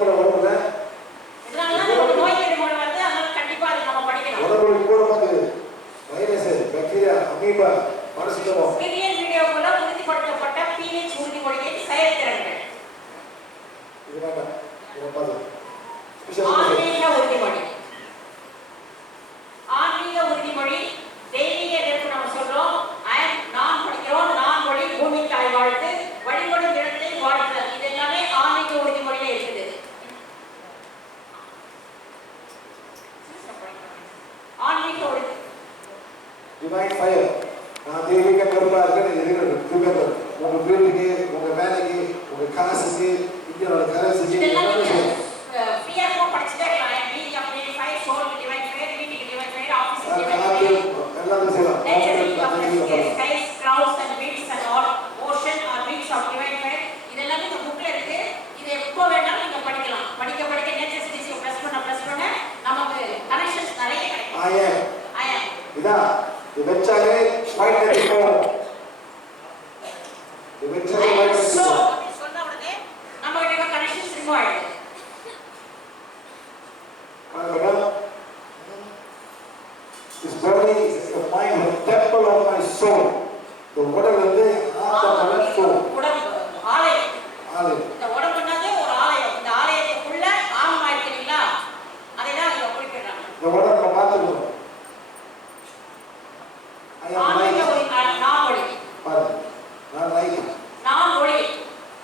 கூட வரும்ல. இதனால ஒரு நோய் எதிர்ப்பு வந்து அதனால கண்டிப்பா அதை நம்ம படிக்கணும். உடம்புல கூட வந்து வைரஸ், பாக்டீரியா, அமீபா, பாரசிட்டமோல். ஸ்கிரீன் வீடியோக்குள்ள உறுதிப்படுத்தப்பட்ட pH உறுதிமொழியின் செயல்திறன்கள். இது வேண்டாம். இதை பாருங்க. ஆன்மீக உறுதிமொழி. ஆன்மீக உறுதிமொழி தெய்வீக எதிர்ப்பு நம்ம சொல்றோம். நான் படிக்கிறோம். நான் மொழி பூமி தாய் வாழ்த்து வழிபடும் இடத்தை வாழ்த்துதல். இது எல்லாமே ஆன்மீக உறுதிமொழியில இருக்குது. ஆன்மீக உறுதி. Divine fire. நான் தெய்வீக கருப்பா இருக்கேன். எதிர்ப்பு டுகெதர். உங்க வீட்டுக்கு, உங்க வேலைக்கு, உங்க காசுக்கு, இந்தியாவோட கரன்சிக்கு ஃப்ரீயா படிச்சுட்டே இருக்கலாம். மீதி அப்படியே ஃபயர் சோல் டிவைன் ஃபயர், வீட்டுக்கு divine fire, office divine fire, எல்லாரும் செய்யலாம். skies, clouds and winds and all ocean or winds of divine fire. இதெல்லாம் இந்த புக்ல இருக்கு. இது எப்போ வேணாலும் நீங்க படிக்கலாம். படிக்க படிக்க நேச்சர் ஸ்டடீஸ் ப்ளஸ் பண்ண நமக்கு கனெக்ஷன்ஸ் நிறைய கிடைக்கும். ஆயா இதா இது வெச்சாலே ஃபைட் பண்ணிப்போம். இது வெச்சாலே ஃபைட் பண்ணிப்போம். சொன்ன உடனே நம்ம கிட்ட கனெக்ஷன்ஸ் ரிமூவ் ஆயிடுது. This body is the mind, the temple of my soul. The உடல் வந்து ஆத்மா soul. உடம்பு ஆலயம். இந்த உடம்புனாலே ஒரு ஆலயம். இந்த ஆலயத்துக்குள்ள ஆன்மா இருக்குங்களா? அதை தான் இங்க குறிப்பிடுறாங்க. இந்த உடம்ப பார்த்துக்கணும். ஆன்மீக ஒளி நான் ஒளி. பாருங்க. நான் லைட். நான் ஒளி.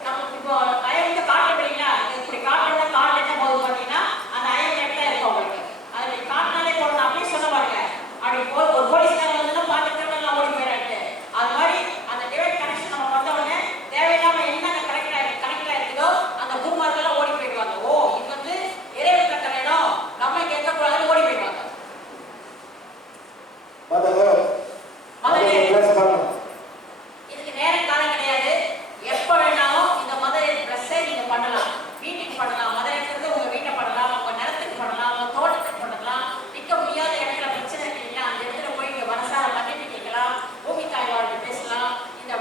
நம்ம இப்போ அயந்த காட்டுறீங்களா? இப்படி காட்டுறத காட்டுற போது பார்த்தீங்கன்னா அந்த அயந்த இடத்துல இருக்கும் உங்களுக்கு. அதை காட்டினாலே போடணும். அப்படியே சொல்ல பாருங்க. அப்படி ஒரு போலீஸ்காரன் வந்து பார்த்துட்டு எல்லாம் ஓடி போயிடாது. அது மாதிரி அந்த டிவைட் கனெக்ஷன் நம்ம வந்த உடனே தேவையில்லாம என்ன கனெக்டா இருக்குதோ அந்த பூமார்களெல்லாம் ஓடி போயிடுவாங்க. ஓ இது வந்து இறைவன் கட்டளை இடம், நம்ம இங்க இருக்கக்கூடாது, ஓடி போயிடுவாங்க. இதுக்கு நேரம் காலம் கிடையாது. எப்ப வேணாலும் இந்த மதர் பிளஸ்ஸை நீங்க பண்ணலாம். வீட்டுக்கு பண்ணலாம். மதர் இருக்கிறது உங்க வீட்டை பண்ணலாம், உங்க நிலத்துக்கு பண்ணலாம், உங்க தோட்டத்துக்கு பண்ணலாம். நிற்க முடியாத இடத்துல பிரச்சனை இருக்கீங்களா அந்த இடத்துல போய் இங்க மனசார மன்னிப்பு கேட்கலாம். பூமி தாய் வாழ்க்கை பேசலாம். இந்த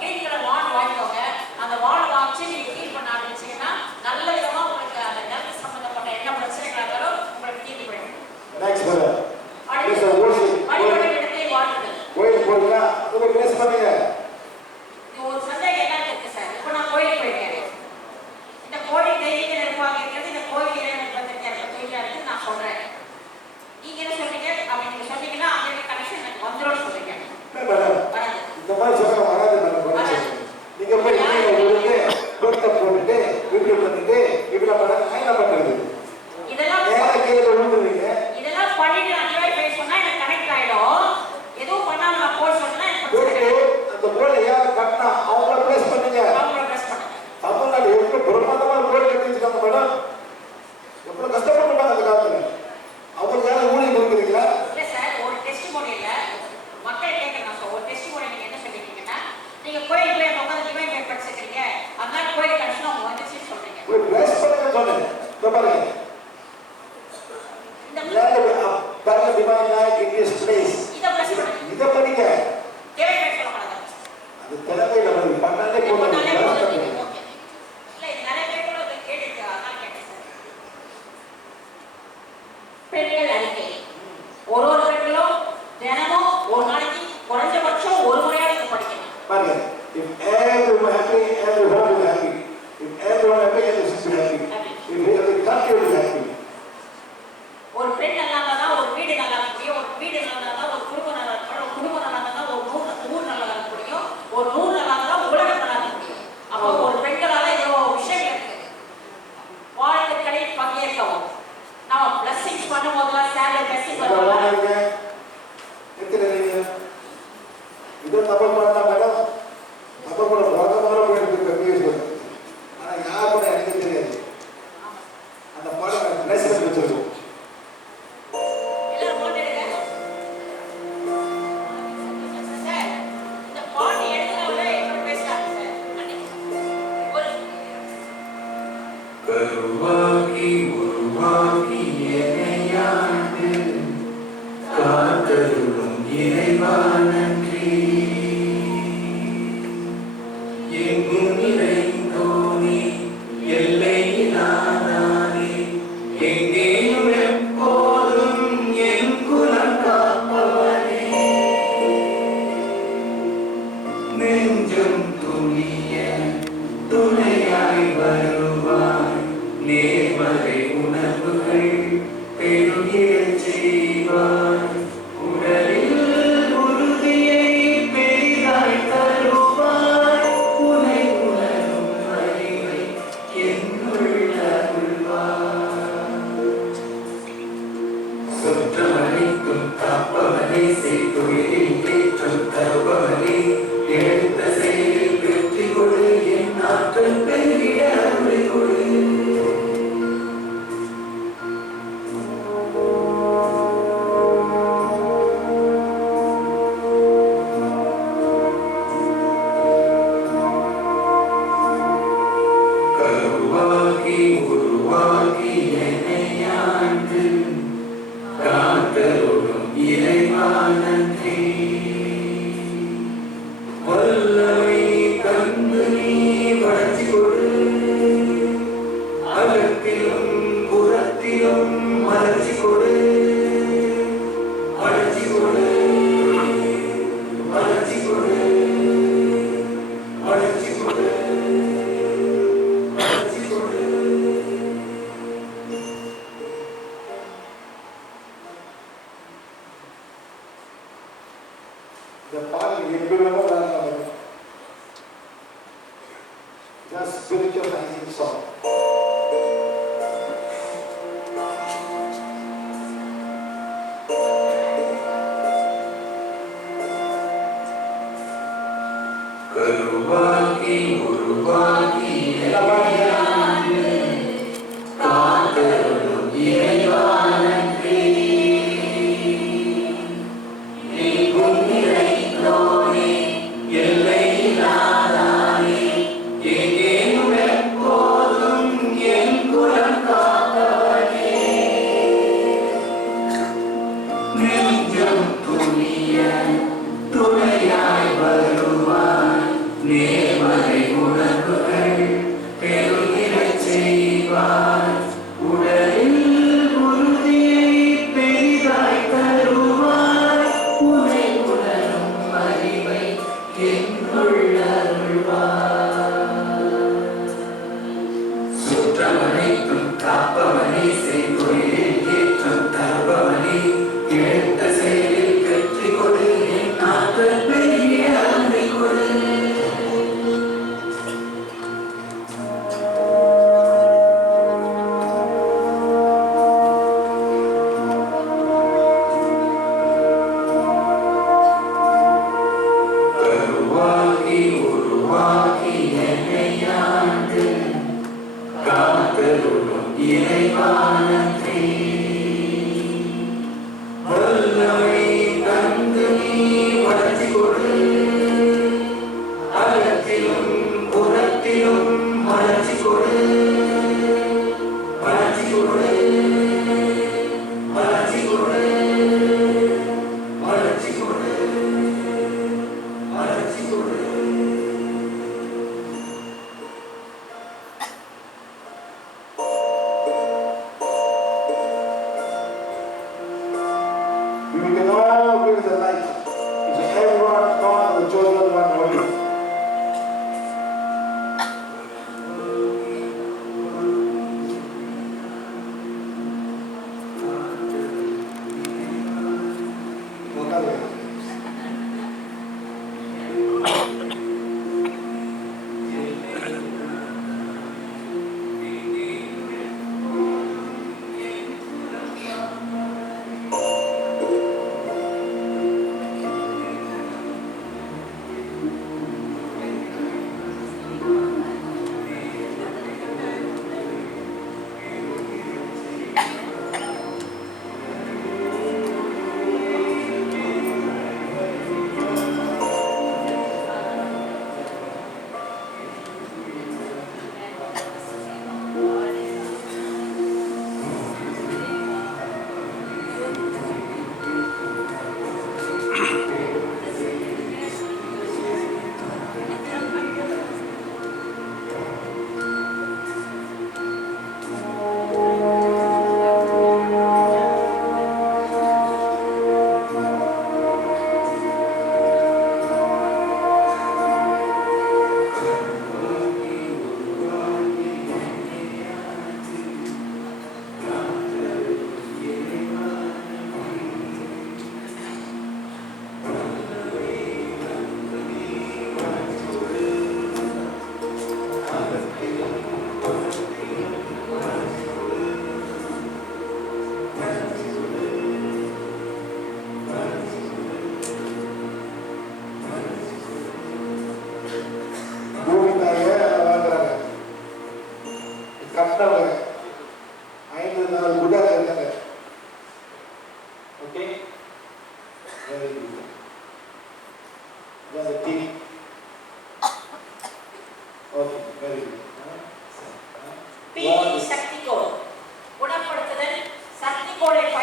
கிரீன் கலர் வான் வாங்கிக்கோங்க. அந்த வான் வாங்கிச்சு நீங்க ஃபீல் பண்ண ஆரம்பிச்சீங்கன்னா நல்ல விதமா உங்களுக்கு அந்த நிலத்து சம்பந்தப்பட்ட என்ன பிரச்சனைகள் இருந்தாலும் உங்களுக்கு தீர்வு போயிடும். வழிபடும் இடத்தை வாழ்த்துதல். கோயிலுக்கு போறீங்களா? அதுல பேஸ் பண்ணுங்க. ஒரு சந்தேகம் என்ன இருக்கு சார்? இப்போ நான் கோயிலுக்கு போயிருக்கேன். இந்த கோயில் தெய்வீக நிர்வாகம் இருக்கிறது, இந்த கோயில் இறைவன் தொழிலா இருக்கு நான் சொல்றேன். நீங்க என்ன சொல்றீங்க? அப்படி நீங்க சொன்னீங்கன்னா அந்த கனெக்ஷன் எனக்கு வந்துடும் சொல்றீங்க. இந்த மாதிரி சொல்ல வராது. நீங்க போய் போட்டுட்டு வீடியோ பண்ணிட்டு இப்படி என்ன பண்றது? இதெல்லாம் இதெல்லாம் பண்ணிட்டு நான் டிவைட் பண்ணி சொன்னா எனக்கு கனெக்ட் ஆயிடும். எதுவும் பண்ணாம நான் போய் சொன்னா அந்த போர்டு யார் கட்டினா அவங்கள பிளேஸ் பண்ணுங்க. தமிழ்நாடு எவ்வளவு பிரமாண்டமான போர்டு கட்டி வச்சிருக்காங்க மேடம். எவ்வளவு கஷ்டப்பட்டுருப்பாங்க அந்த காலத்துல. அவங்களுக்கு யாரும் ஊழியம் கொடுக்குறீங்களா? இல்ல சார், ஒரு டெஸ்டிமோனியில மக்கள் கேட்கறாங்க. ஒரு டெஸ்டிமோனி நீங்க என்ன சொல்லிருக்கீங்கன்னா, நீங்க கோயில் போய் உட்கார்ந்து டிவைன் படிச்சிருக்கீங்க, அதனால கோயில் கனெக்ஷன் அவங்க வந்துச்சு சொல்றீங்க. ஒரு பிளேஸ் பண்ணுங்க சொன்னேன். இத பாருங்க. இந்த divine light in this place. இத பிளஸ் பண்ணுங்க. இத படிங்க. டிவைன் சொல்லக்கூடாது. அது தேவையில்லை. நம்ம பண்ணாலே போதும். இல்ல இது நிறைய பேர் கூட கேட்டுட்டு அதனால கேட்டேன் சார். பெண்கள் அறிக்கை. ஒரு பெண்களும் தினமும் ஒரு நாளைக்கு குறைஞ்சபட்சம் ஒரு முறையாவது படிக்கணும். பாருங்க. If everyone happy, everyone is happy. If everyone happy, everyone is happy. If every country is happy. ஒரு பெண் நல்லா இருந்தா ஒரு வீடு நல்லா இருக்க முடியும். ஒரு வீடு நல்லா இருந்தா ஒரு குடும்பம் நல்லா இருக்கும். ஒரு குடும்பம் நல்லா இருந்தா ஒரு ஊர் நல்லா இருக்க முடியும். ஒரு ஊர் நல்லா இருந்தா உலகம் நல்லா இருக்க முடியும். அப்போ ஒரு பெண்களால இவ்வளவு விஷயங்கள் இருக்கு. வாழ்த்துக்களில் பங்கேற்கவும். நாம பிளஸிங்ஸ் பண்ணும்போதெல்லாம் சேலரி பிளஸிங் பண்ணுவோம். இது தப்பு பண்ணா மேடம். தப்பு கூட உலகமாக போயிட்டு இருக்கு. ஆனா யார் கூட எனக்கு தெரியாது. அந்த பாடம் பிளஸ் பண்ணி வச்சிருக்கோம். கருவாகி உருவாகி என்னையாண்டு காத்தருளும் இறைவா நன்றி. எங்கும் நிறைந்தோனே எல்லையிலா கருவாக்கி உருவாக்கி என்னை ஆண்டு காத்தருளும் இறைவா நன்றி. வல்லமை தந்து நீ வளர்ச்சி கொடு, அகத்திலும் புறத்திலும் வளர்ச்சி கொடு, வளர்ச்சி கொடு, வளர்ச்சி கொடு, வளர்ச்சி கொடு, வளர்ச்சி கொடு. இந்த பாடல் எப்படியோ spiritualizing song. கருவாக்கி உருவாக்கி என்னை காத்தருளும் இறைவா நன்றி. நீக்கும் நிறைந்தோனே, எல்லை இல்லாதானே, எங்கேயும் எப்போதும் என் குலம் காப்பவனே. நெஞ்சம் துணிய துணையாய் வருவாய், நேர்மறை உணர்வுகள் பெருகிடச் செய்வாய். உடலில் உறுதியை பெரிதாய் தருவாய், உனை உணரும் அறிவை என்னுள் அருள்வாய். சுற்றமனைத்தும் காப்பவனை, செய்தொழிலில் ஏற்றம் தருபவனை, எடுத்த செயலில் வெற்றி கொடு, என் ஆற்றல் பெரிய அன்பை கொடு. கருவாக்கி உருவாக்கி என்னை ஆண்டு காத்தருளும் இறைவா நன்றி.